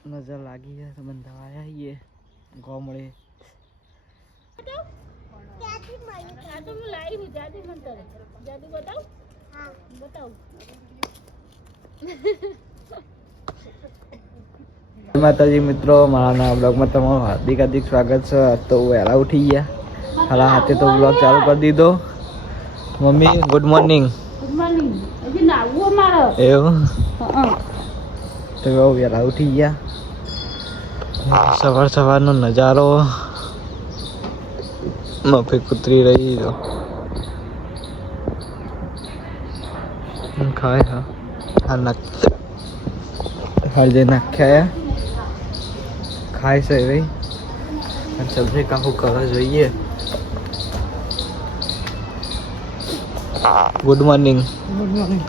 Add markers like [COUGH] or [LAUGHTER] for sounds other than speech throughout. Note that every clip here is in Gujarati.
નજર લાગી જાદુ મંતર જાદુ બતાવ બતાવ માતાજી મિત્રો મારા નવા બ્લોગમાં તમારું હાર્દિક હાર્દિક સ્વાગત છે। તો વહેલા ઉઠી ગયા હાલા હાથે તો બ્લોગ ચાલુ કરી દીધો મમ્મી ગુડ મોર્નિંગ એવું તો વહેલા ઉઠી ગયા સવાર સવારનો નજારો મફી કૂતરી રહી તો ખાય હા. હા નાખ. હળદી નાખ્યા ખાય છે ભાઈ. સબ્જી કાકુ કરવા જોઈએ ગુડ મોર્નિંગ ગુડ મોર્નિંગ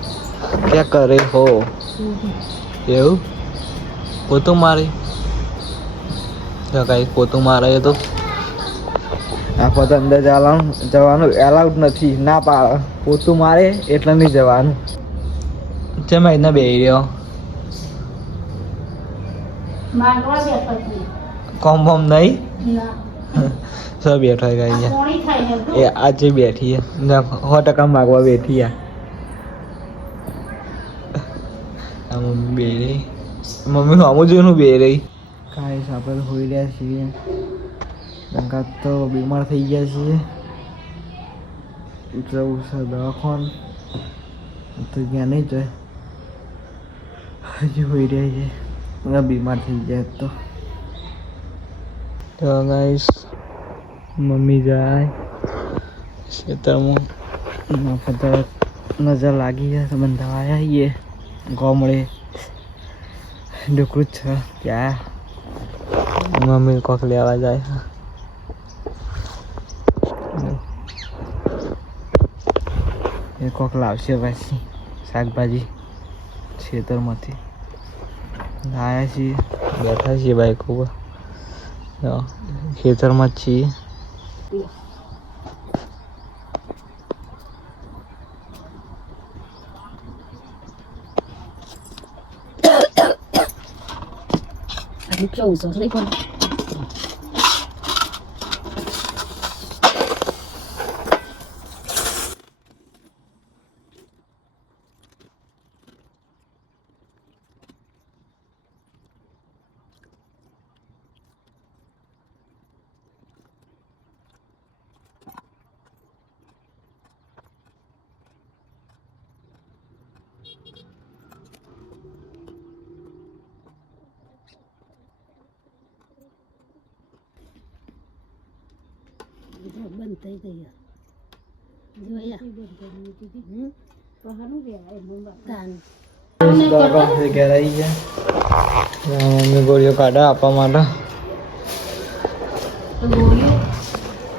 ક્યાં કરે હો? એવું? પોતું મારે. જો કઈ પોતું મારે તો. આખો તો અંદર જવાનું જવાનું એલાઉડ નથી. ના પાડે. પોતું મારે એટલે નહીં જવાનું. જેમ અહીંના બે રહ્યો કોમ બોમ નહીં? [LAUGHS] સર બેઠો તો એ આજે બેઠી છે. સો ટકા માગવા બેઠી આ. મમ્મી બે રહી. મમ્મી સામું જોયું બે રહી. કાંઈ આપણે હોઈ રહ્યા છીએ. ડંકા તો બીમાર થઈ ગયા છીએ. જવું છે દવાખાન. તો ગયા નહીં જાય. હજી હોઈ રહ્યા છે બીમાર થઈ જાય તો. ગાઈસ મમ્મી જાય. ખેતરમાં નજર લાગી છે છીએ ગોમડે. ડુકરું જ છે. ત્યાં. મમ્મી કોક લેવા જાય એ કોક લાવશે પછી શાકભાજી ખેતરમાંથી. આવ્યા છીએ. બેઠા છીએ ઉપર. જો, ખેતરમાં જ છીએ. આટલું કેવું છે લઈ કોણ બંધ થઈ ગઈ મમ્મી ગોળીઓ કાઢા આપવા માટે.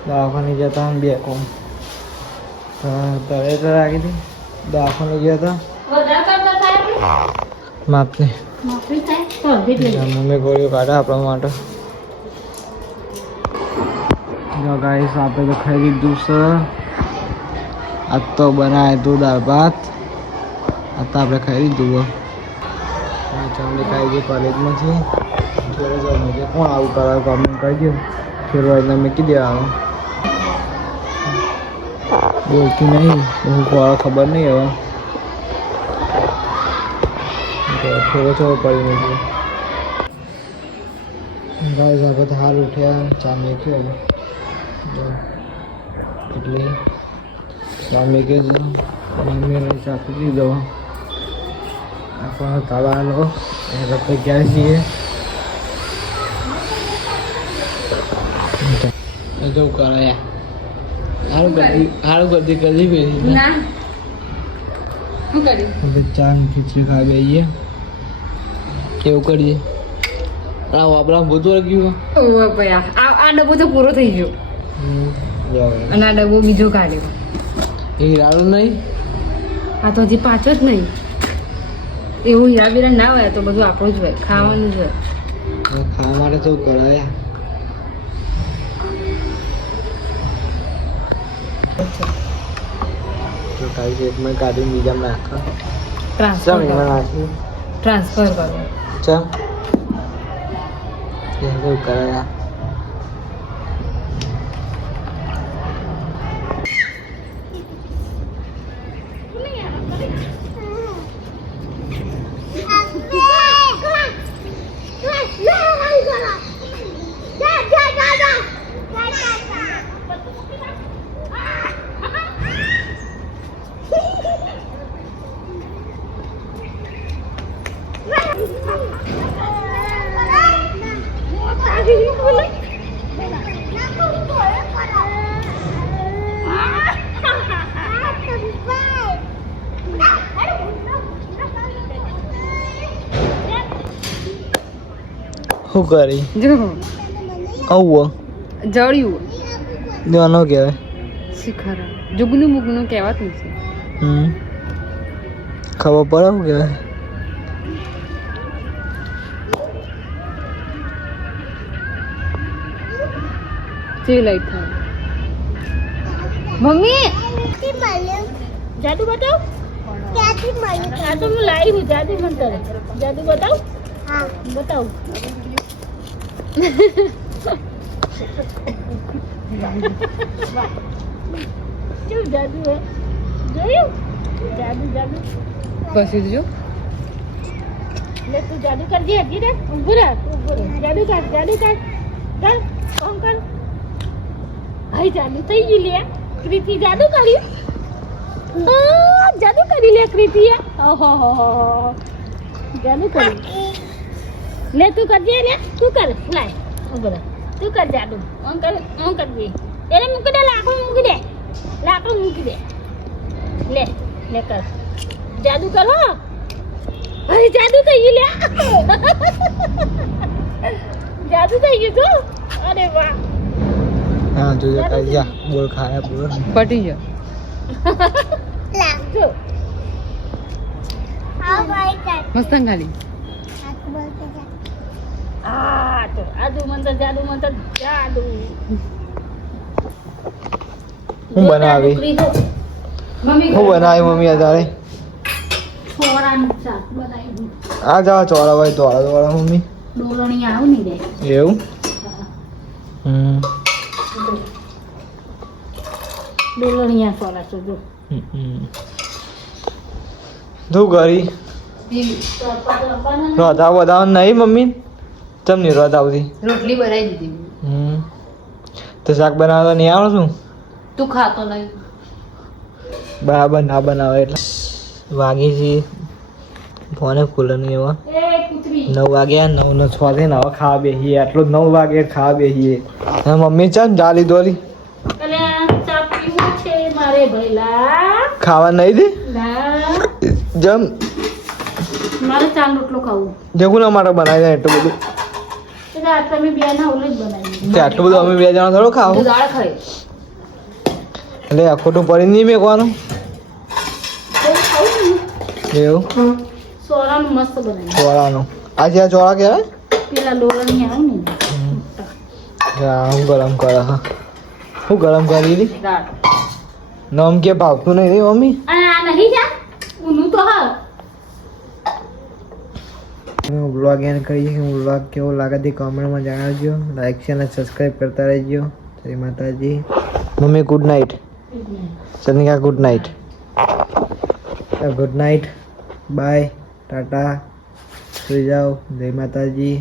દવાખાને ગયા હતા બે કોમ તવે તો રાખી હતી. દવાખાને ગયા હતા વધારે કરતા થાય આપણે માપને. મમ્મી ગોળીઓ કાઢા આપવા માટે. જો ગાઈસ આપણે તો ખાઈ લીધું છે. આજ તો બનાવે તું દાળ ભાત. આ તો આપણે ખાઈ લીધું હો. ચમડી ખાઈ ગઈ કોલેજમાંથી. જોડે છે કોણ આવું કરે કોમેન્ટ ફેરવાઈ તમે કીધી આવો. બોલતી નહીં બહુ કોળા ખબર નહીં હવે. થોડો થોડો પડી ગાઈસ આપણે હાલ ઉઠ્યા ચા મેક્યો જો એટલે સ્વામી કે મમ્મીને ચા પી દીધો. આપણો તવાલો એ રસ્તે ગયા છીએ? જો કરાયા હારું ગરદી હારું ગરદી કરી બેસી ના. શું કર્યું? ચા ખીચડી બેસીએ. એવું કરીએ? આ આપણા બધું લાગ્યું આ- આ ડબ્બો તો પૂરો થઈ ગયો. અને આ ડબ્બો બીજો કાઢ્યો. એ હીરાનું નહીં? આ તો હજી પાછો જ નહીં. એવું હીરા બીરા ના હોય તો બધું આપણું જ હોય ખાવાનું જ હોય. ખાવા માટે તો કરાયા. તો છે એકમાં કાઢી બીજામાં નાખો. ટ્રાન્સફર કરો. ટ્રાન્સફર કરો. ચમ. કેવું શું કરી? જો આવું. જળ્યું. દેવાનો કહેવાય. શિખર. જુગનું મુગનું કહેવાતું છે. હમ. ખબર પડે શું કહેવાય? જે લાઈટ થાય. મમ્મી! જાદુ બતાવ. આ તો હું લાવી હું જાદુ મંતર જાદુ બતાવ. હા. બતાવ. કેવું જાદુ હે જોયું જાદુ જાદુ પછી જો લે તું જાદુ કરજે હજી રે ઊભું તું ઊભું જાદુ કર જાદુ કર કર કોમ કર હાય જાદુ લે કૃતિ જાદુ કર્યું જાદુ કરી લે કૃતિએ ઓહો હો લે તું કરજે ને તું કર લાય ઊભું રહે તું કર જાદુ ઓમ કર ઓમ દે એને મૂકી દે લાકડું મૂકી દે. લાકડું મૂકી દે. લે લે કર. જાદુ કરો. અરે જાદુ થઈ ગયું લે. જાદુ થઈ ગયું તો? અરે વાહ. હા જો કઈ જા બોલ ખાયા બોલ. પટી જો. જો મસ્તંગ ખાલી આ તો આદુ મંતર જાદુ મંતર જાદુ. હું બનાવી? હું બનાવી મમ્મી અત્યારે? આ જા ચોળા ભાઈ દોડા દોડા મમ્મી. આવું નહીં એવું? હમ. ડોરણીયા સોરા છો જો. શું કરી નહીં મમ્મી. ચમ નહીં રોત આવતી? રોટલી બનાવી દીધી. હમ. તો શાક બનાવતા નહીં આવડે શું? તું ખાતો નહીં. બરાબર ના બનાવે એટલે. વાગી છે. ફોને ખુલે નહીં એવા. નવ વાગ્યા નવ ને છ થી ને હવે ખાવા બેસીએ. આટલું નવ વાગે ખાવા બેસીએ. મમ્મી દોરી? ચા પીવું છે ખાવા નહીં દે? જમ. મારે ચાલ રોટલો ખાવું. જગુના મારે બનાવી દે એટલું બધું. તમે બે ના ઓલે જ બનાવી આટલું બધું અમે બે જણા થોડો ખાવ દાળ ખાઈ એટલે આ ખોટું પડી નહીં મેકવાનું. એવું એવું? સોરાનું મસ્ત આ ચોળા કહેવાય? પેલા આવું ને. ગરમ કરે હા. હું ગરમ કરી દીધી દાળ. કે ભાવતું નહીં મમ્મી. આ નહીં જા. ઊનું તો હા. હું બ્લોગ એન્ડ કરીએ કે બ્લોગ કેવો લાગે તે કોમેન્ટમાં જણાવજો લાઈક છે અને સબસ્ક્રાઈબ કરતા રહેજો જય માતાજી mummy good night Sanika good night good night bye tata સુઈ જાઓ જય માતાજી